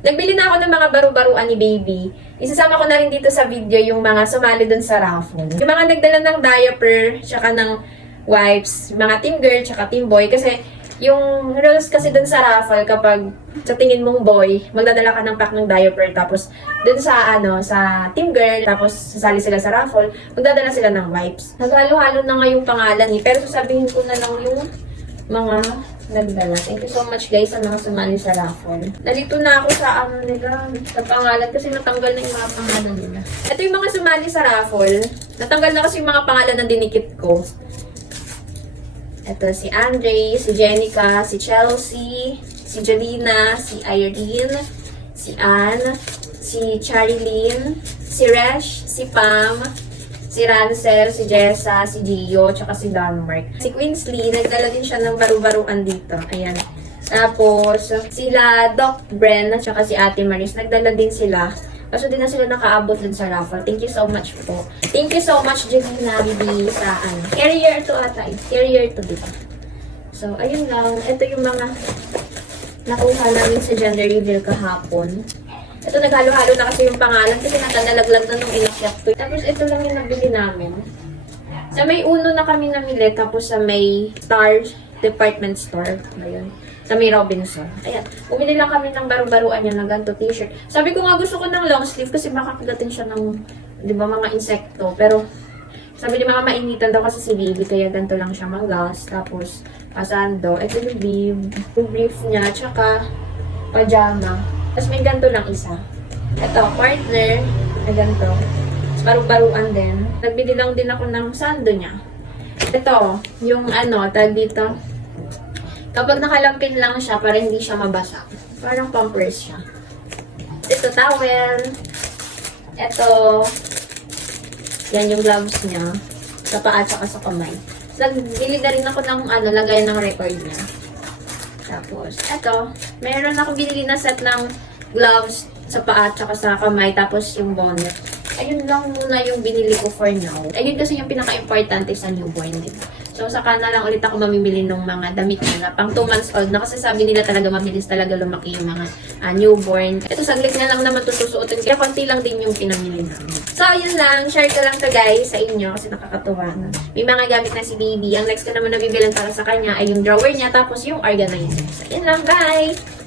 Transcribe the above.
Nagbili na ako ng mga baro-baruan ni baby. Isasama ko na rin dito sa video yung mga sumali dun sa raffle. Yung mga nagdala ng diaper, tsaka ng wipes, mga team girl, tsaka team boy. Kasi yung rules kasi dun sa raffle, kapag sa tingin mong boy, magdadala ka ng pack ng diaper. Tapos dun sa sa team girl, tapos sasali sila sa raffle, magdadala sila ng wipes. Naghalo-halo na nga yung pangalan eh. Pero sasabihin ko na lang yung mga nagdala. Thank you so much guys sa mga sumali sa raffle. Nalito na ako sa nila, sa pangalan kasi natanggal na yung mga pangalan nila. Ito yung mga sumali sa raffle. Natanggal na kasi yung mga pangalan na dinikit ko. Ito si Andre, si Jenica, si Chelsea, si Jolina, si Irene, si Anne, si Charilyn, si Resh, si Pam, si Rancel, si Jessa, si Gio, tsaka si Danmark. Si Queensley, nagdala din siya ng baru-baruan dito. Ayan. Tapos, sila Doc Bren, tsaka si Ate Maris, nagdala din sila. Kaso din na sila nakaabot dun sa raffle. Thank you so much po. Thank you so much, Jolina, Bibi, sa carrier to ata. Carrier to dito. So, ayun lang. Ito yung mga nakuha namin sa gender reveal kahapon. Ito, naghalo-halo na kasi yung pangalan kasi nakalaglag na nung inakyat ko. Tapos, ito lang yung nabili namin. Sa may uno na kami namili, tapos sa may Star Department Store. Ayun. Sa may Robinson. Ayan. Bumili lang kami ng baru-baruan yan na ganito t-shirt. Sabi ko nga gusto ko ng long sleeve kasi makakagatin siya ng, di ba, mga insekto. Pero, sabi ni mga mainitan daw kasi si baby, kaya ganito lang siya manggas. Tapos, pasando. Ito yung brief niya, tsaka pajama. Tapos may ganito lang isa. Ito, partner. May ganito. Tapos baru-baruan din. Nagbili lang din ako ng sando niya. Ito, yung tag dito. Kapag nakalampin lang siya, para hindi siya mabasa. Parang pampers siya. Ito, towel. Ito, yan yung gloves niya. Sa paa at sa kamay. Nagbili na rin ako ng lagay ng record niya. Tapos, eto, meron ako binili na set ng gloves sa paa at sa kamay, tapos yung bonnet. Ayun lang muna yung binili ko for now. Ayun kasi yung pinaka-importante sa newborn, diba? So, saka na lang ulit ako mamimili ng mga damit na pang 2 months old na kasi sabi nila talaga mabilis talaga lumaki yung mga newborn. Ito, saglit na lang naman tutusuotin. Kaya konti lang din yung pinamili namin. So, ayun lang. Share ko lang to guys sa inyo kasi nakakatuwa na. May mga gamit na si baby. Ang next ko naman nabibilan para sa kanya ay yung drawer niya tapos yung organizer. So, ayun lang. Bye!